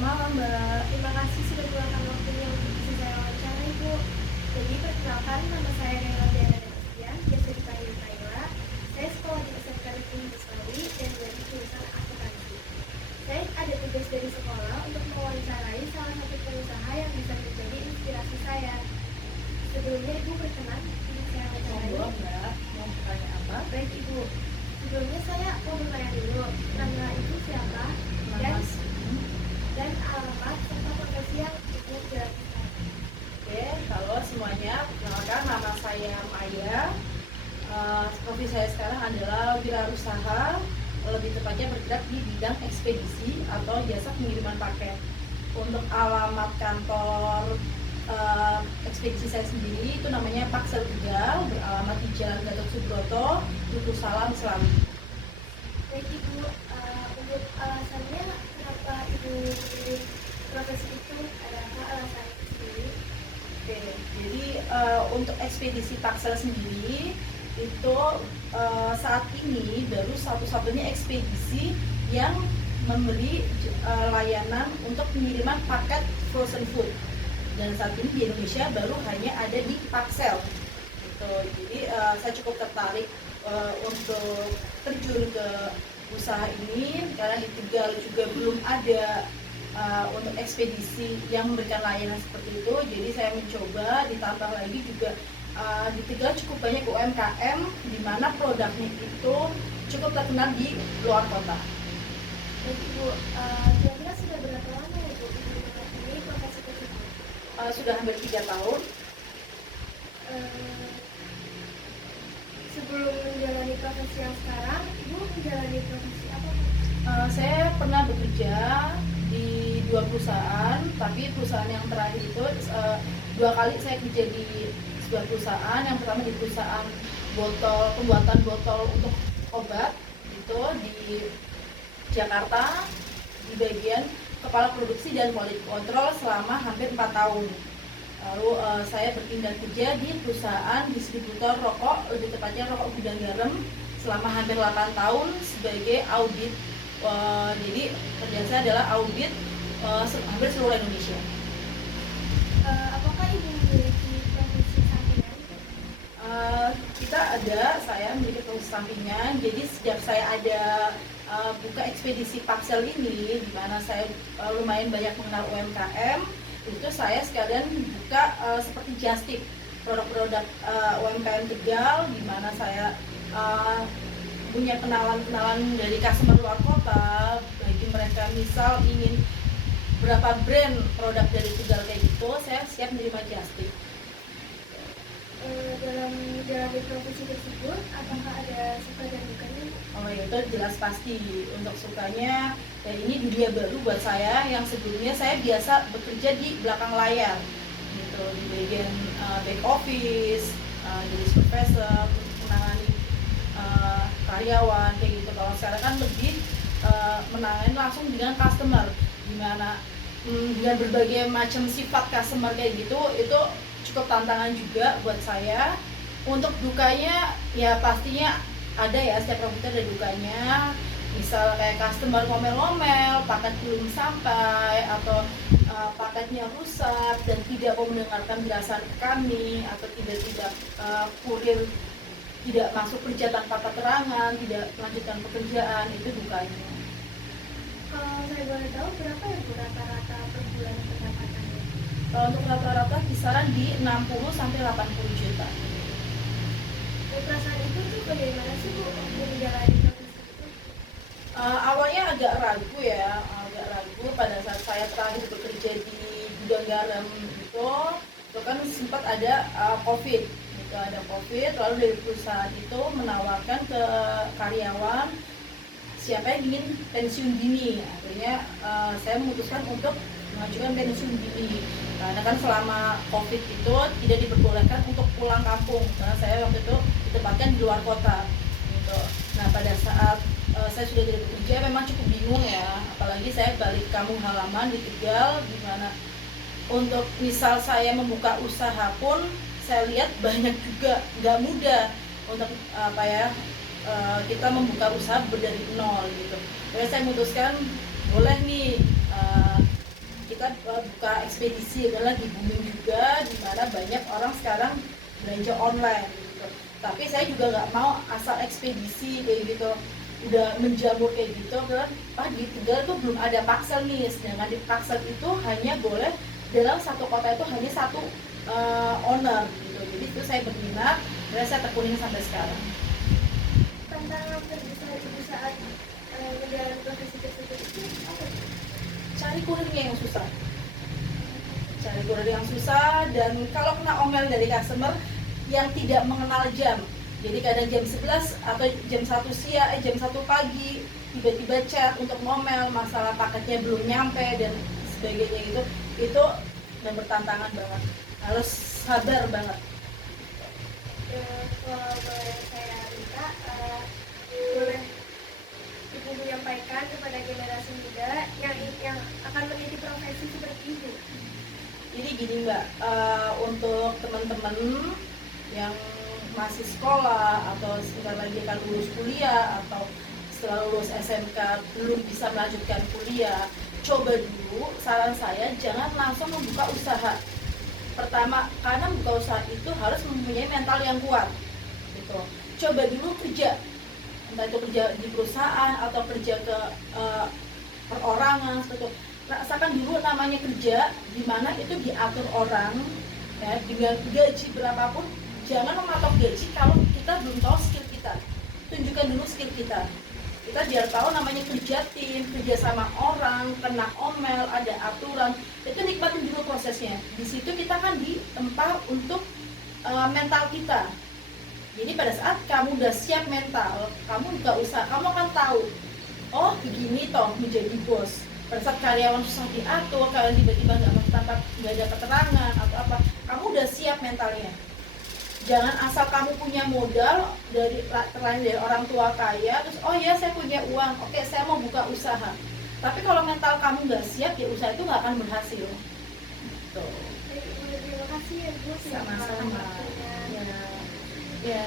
malam, Mbak. Terima kasih sudah meluangkan waktunya untuk bisa saya wawancara, Ibu. Jadi perkenalkan, nama saya Nela Diana Destian, biasa dipanggil Kayla. Saya sekolah di SMK Negeri Betawi dan dari jurusan akuntansi. Saya ada tugas dari sekolah untuk mewawancarai salah satu pengusaha yang bisa menjadi inspirasi saya. Sebelumnya Ibu berkenan untuk saya wawancarai. Monggo, Mbak. Mau bertanya apa? Baik Ibu, sebelumnya saya mau bertanya dulu, nama Ibu siapa? Nama Dan alamat serta profesi yang Ibu jalani. Oke, halo semuanya. Perkenalkan, nama saya Maya. Profesi saya sekarang adalah wirausaha, lebih tepatnya bergerak di bidang ekspedisi atau jasa pengiriman paket. Untuk alamat kantor ekspedisi saya sendiri itu namanya Paksel Tegal, beralamat di Jalan Gatot Subroto, Dukuh Salam, Selawi. Baik Ibu, untuk alasannya kenapa Ibu memilih profesi itu, ada apa alasannya sendiri? Oke, jadi untuk ekspedisi Paksel sendiri itu saat ini baru satu-satunya ekspedisi yang memberi layanan untuk pengiriman paket frozen food, dan saat ini di Indonesia baru hanya ada di Paksel gitu. Jadi saya cukup tertarik untuk terjun ke usaha ini karena di Tegal juga belum ada untuk ekspedisi yang memberikan layanan seperti itu. Jadi saya mencoba, ditambah lagi juga di Tegal cukup banyak UMKM di mana produknya itu cukup terkenal di luar kota. Baik Ibu, kira-kira sudah berapa lama ya Ibu menekuni profesi tersebut? Sudah hampir 3 tahun. Eh, Sebelum menjalani profesi yang sekarang, Ibu menjalani profesi apa Bu? Saya pernah bekerja di 2 perusahaan, tapi perusahaan yang terakhir itu 2 kali saya kerja di sebuah perusahaan. Yang pertama di perusahaan pembuatan botol untuk obat itu di Jakarta, di bagian kepala produksi dan quality control selama hampir 4 tahun. Lalu saya berpindah kerja di perusahaan distributor rokok, lebih tepatnya rokok gudang garam, selama hampir 8 tahun sebagai audit. Jadi kerjaan saya adalah audit hampir seluruh Indonesia. Apakah Ibu memiliki profesi sampingan? Saya memiliki profesi sampingan. Jadi sejak saya ada buka ekspedisi Paksel ini, di mana saya lumayan banyak mengenal UMKM, itu saya sekalian buka seperti just tip produk-produk UMKM Tegal, di mana saya punya kenalan-kenalan dari customer luar kota. Bagi mereka misal ingin berapa brand produk dari Tegal kayak gitu, saya siap menerima just tip. Dalam menjalani profesi tersebut, apakah ada suka dan dukanya? Oh ya, itu jelas pasti. Untuk sukanya, ya ini dunia baru buat saya. Yang sebelumnya saya biasa bekerja di belakang layar, gitu, di bagian back office, jadi supervisor, menangani karyawan kayak gitu. Kalau sekarang kan lebih menangani langsung dengan customer, dimana dengan berbagai macam sifat customer kayak gitu, itu cukup tantangan juga buat saya. Untuk dukanya ya pastinya ada ya, setiap komputer ada dukanya. Misal kayak customer ngomel-ngomel, paket belum sampai, atau paketnya rusak dan tidak mau mendengarkan penjelasan kami, atau tidak kurir tidak masuk kerja tanpa keterangan, tidak melanjutkan pekerjaan, itu dukanya. Kalau saya boleh tahu, berapa ya Bu rata-rata per bulan pendapatannya? Kalau untuk rata-rata kisaran di 60 sampai 80 juta. Perasaan Ibu tuh bagaimana sih Bu untuk menjalani profesi itu? Awalnya agak ragu ya, agak ragu pada saat saya terakhir bekerja di gudang garam itu kan sempat ada COVID, gitu, ada COVID. Lalu dari perusahaan itu menawarkan ke karyawan siapa yang ingin pensiun dini. Akhirnya saya memutuskan untuk mengajukan pensiun dini, karena kan selama COVID itu tidak diperbolehkan untuk pulang kampung, karena saya waktu itu ditempatkan di luar kota gitu. Nah, pada saat saya sudah tidak bekerja, memang cukup bingung ya, apalagi saya balik kampung halaman di Tegal, di mana untuk misal saya membuka usaha pun saya lihat banyak juga nggak mudah untuk kita membuka usaha dari nol gitu. Jadi saya memutuskan boleh nih kita buka ekspedisi, dan lagi booming juga di mana banyak orang sekarang belanja online gitu. Tapi saya juga nggak mau asal ekspedisi kayak gitu, udah menjamur kayak gitu kan. Di Tegal tuh belum ada Paxel nih, sedangkan di Paxel itu hanya boleh dalam satu kota itu hanya satu owner gitu. Jadi itu saya berminat dan saya tekunin sampai sekarang. Tantangan terbesar ibu saat menjalani profesi tersebut itu apa? Cari kurirnya yang susah, cari kurir yang susah, dan kalau kena omel dari customer yang tidak mengenal jam, jadi kadang jam 11 atau jam 1 siang, jam 1 pagi tiba-tiba chat untuk ngomel masalah paketnya belum nyampe dan sebagainya gitu, itu dan bertantangan banget, harus sabar banget. Kalau boleh saya minta, boleh ibu menyampaikan kepada generasi muda yang akan meniti profesi seperti itu. Jadi gini Mbak, untuk teman-teman yang masih sekolah atau sebentar lagi akan lulus kuliah atau setelah lulus SMK belum bisa melanjutkan kuliah, coba dulu, saran saya jangan langsung membuka usaha. Pertama, karena membuka usaha itu harus mempunyai mental yang kuat gitu. Coba dulu kerja, entah itu kerja di perusahaan atau kerja ke perorangan seperti itu. Rasakan dulu namanya kerja di mana itu diatur orang ya, dengan gaji berapapun. Jangan mematok gaji kalau kita belum tahu skill kita. Tunjukkan dulu skill kita. Kita biar tahu namanya kerja tim, kerja sama orang, kena omel, ada aturan. Itu nikmatin dulu prosesnya. Di situ kita kan ditempa untuk mental kita. Jadi pada saat kamu udah siap mental, kamu buka usaha, kamu akan tahu, oh begini toh menjadi bos. Pada saat karyawan susah diatur, kalian tiba-tiba nggak ada keterangan atau apa, kamu udah siap mentalnya. Jangan asal kamu punya modal dari orang tua kaya, terus oh ya saya punya uang, oke saya mau buka usaha. Tapi kalau mental kamu nggak siap, ya usaha itu nggak akan berhasil. Tuh. Terima kasih ya Bu. Sama-sama. Ya. Ya.